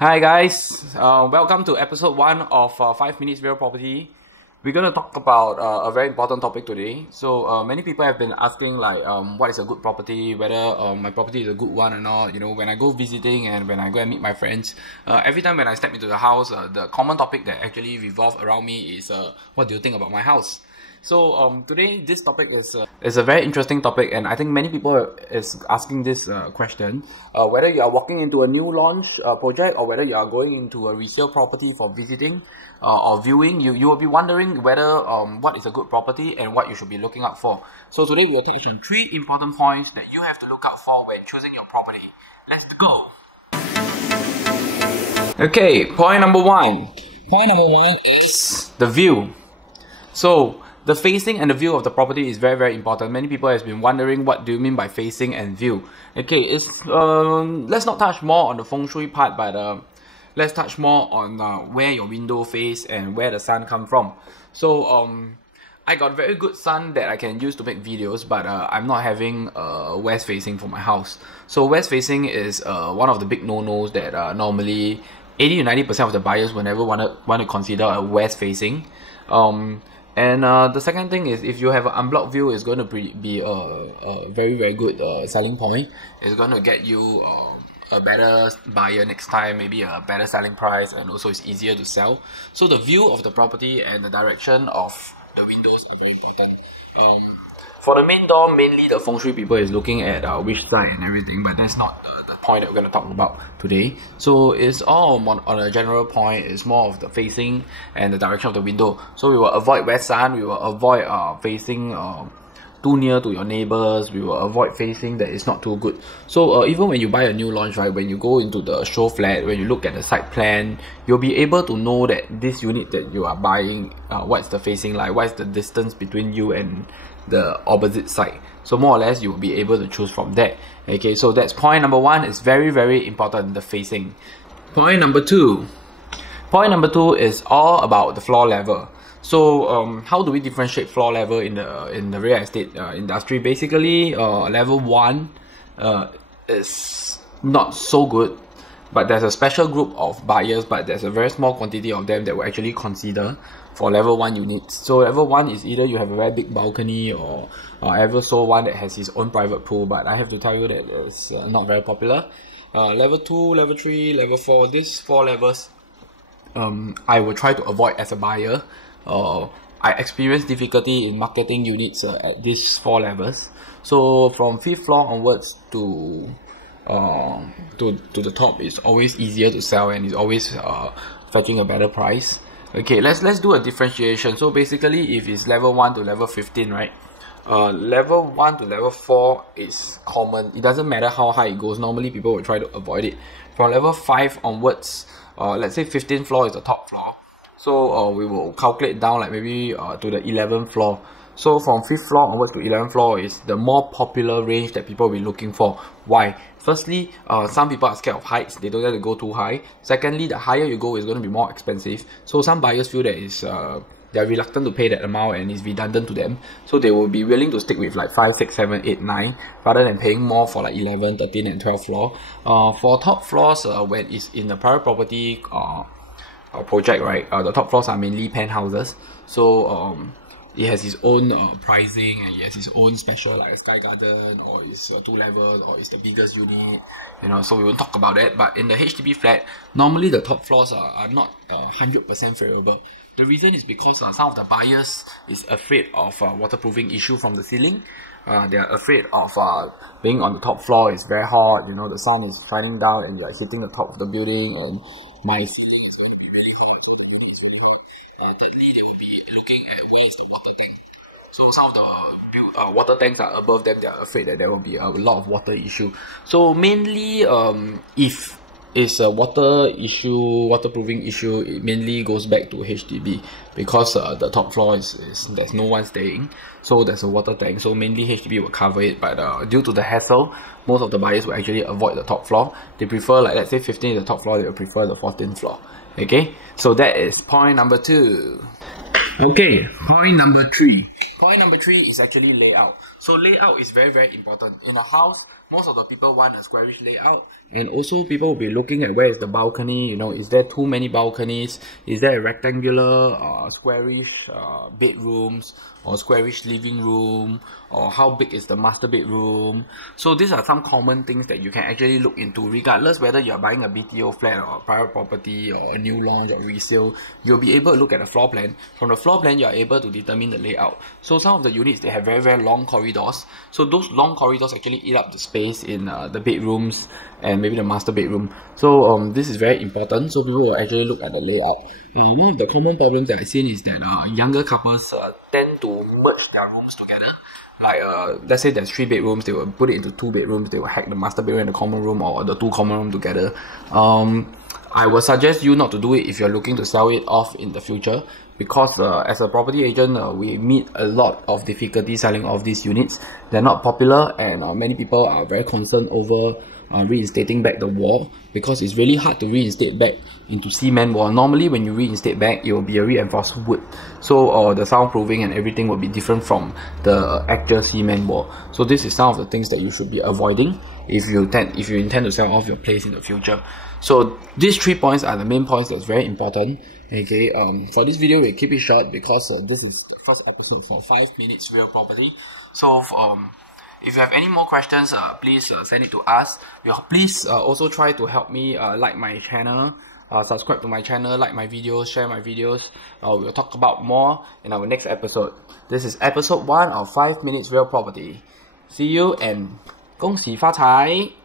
Hi guys, welcome to episode 1 of 5 Minutes Real Property. We're going to talk about a very important topic today. So many people have been asking like what is a good property, whether my property is a good one or not. You know, when I go visiting and when I go and meet my friends, every time when I step into the house, the common topic that actually revolves around me is what do you think about my house? So today this topic is a very interesting topic, and I think many people is asking this question, whether you are walking into a new launch project or whether you are going into a resale property for visiting or viewing, you will be wondering whether what is a good property and what you should be looking out for. So today we will touch on 3 important points that you have to look out for when choosing your property. Let's go! Okay, point number 1. Point number 1 is the view. So the facing and the view of the property is very, very important. Many people has been wondering what do you mean by facing and view. Okay, let's not touch more on the feng shui part, but let's touch more on where your window face and where the sun come from. So I got very good sun that I can use to make videos, but I'm not having west facing for my house. So west facing is one of the big no-nos that normally 80 to 90% of the buyers will never want to consider a west facing. And the second thing is, if you have an unblocked view, it's going to be a very, very good selling point. It's going to get you a better buyer next time, maybe a better selling price, and also it's easier to sell. So the view of the property and the direction of the windows are very important. For the main door, mainly the feng shui people is looking at which side and everything, but that's not the point that we're going to talk about today. So it's all on a general point. It's more of the facing and the direction of the window. So we will avoid west sun, we will avoid facing too near to your neighbors, we will avoid facing that is not too good. So even when you buy a new launch, right, when you go into the show flat, when you look at the site plan, you'll be able to know that this unit that you are buying, what's the facing like, what's the distance between you and the opposite side. So more or less you will be able to choose from that. Okay, so that's point number 1. It's very, very important, the facing. Point number 2 is all about the floor level. So how do we differentiate floor level in the real estate industry? Basically level 1 is not so good, but there's a special group of buyers, but there's a very small quantity of them that will actually consider for level 1 units. So level 1 is either you have a very big balcony or ever so one that has his own private pool, but I have to tell you that it's not very popular. Level 2, level 3, level 4, these 4 levels I will try to avoid as a buyer. I experience difficulty in marketing units at these 4 levels. So from 5th floor onwards to the top, it's always easier to sell and it's always fetching a better price. Okay, let's do a differentiation. So basically, if it's level 1 to level 15, right? Level 1 to level 4 is common. It doesn't matter how high it goes. Normally, people will try to avoid it. From level 5 onwards, let's say 15th floor is the top floor. So we will calculate down like maybe to the 11th floor. So from 5th floor onwards to 11th floor is the more popular range that people will be looking for. Why? Firstly, some people are scared of heights. They don't have to go too high. Secondly, the higher you go is going to be more expensive. So some buyers feel that they're reluctant to pay that amount and it's redundant to them. So they will be willing to stick with like 5, 6, 7, 8, 9 rather than paying more for like 11, 13 and 12th floor. For top floors, when it's in the private property project, right, the top floors are mainly penthouses. So it has its own pricing and it has its own special, like a sky garden, or it's 2 levels, or it's the biggest unit, you know, so we won't talk about that. But in the HDB flat, normally the top floors are not 100% favorable. The reason is because some of the buyers is afraid of waterproofing issue from the ceiling. They are afraid of being on the top floor. It's very hot, you know, the sun is shining down and you're hitting the top of the building, and my water tanks are above them. They are afraid that there will be a lot of water issue. So mainly if it's a water issue, waterproofing issue, it mainly goes back to HDB because the top floor is there's no one staying, so there's a water tank. So mainly HDB will cover it, but due to the hassle, most of the buyers will actually avoid the top floor. They prefer, like let's say 15 is the top floor, they will prefer the 14th floor. Okay, so that is point number 2. Okay, point number 3. Point number 3 is actually layout. So layout is very, very important. In a house, most of the people want a squarish layout, and also people will be looking at where is the balcony, you know, is there too many balconies, is there a rectangular squarish bedrooms, or squarish living room, or how big is the master bedroom. So these are some common things that you can actually look into, regardless whether you're buying a BTO flat or a private property or a new launch or resale. You'll be able to look at the floor plan. From the floor plan, you're able to determine the layout. So some of the units, they have very, very long corridors. So those long corridors actually eat up the space in the bedrooms and maybe the master bedroom. So this is very important. So people will actually look at the layout. One of the common problems that I've seen is that younger couples tend to merge their rooms together. Like let's say there's 3 bedrooms, they will put it into 2 bedrooms, they will hack the master bedroom and the common room, or the 2 common room together. I would suggest you not to do it if you're looking to sell it off in the future, because as a property agent, we meet a lot of difficulty selling off these units. They're not popular, and many people are very concerned over reinstating back the wall, because it's really hard to reinstate back into cement wall. Normally when you reinstate back, it will be a reinforced wood, so the soundproofing and everything will be different from the actual cement wall. So this is some of the things that you should be avoiding if you intend to sell off your place in the future. So these 3 points are the main points that's very important. Okay, for this video we'll keep it short, because this is the first episode for 5 minutes real property. So if you have any more questions, please send it to us. Please also try to help me like my channel, subscribe to my channel, like my videos, share my videos. We'll talk about more in our next episode. This is episode 1 of 5 minutes real property. See you, and 恭喜发财!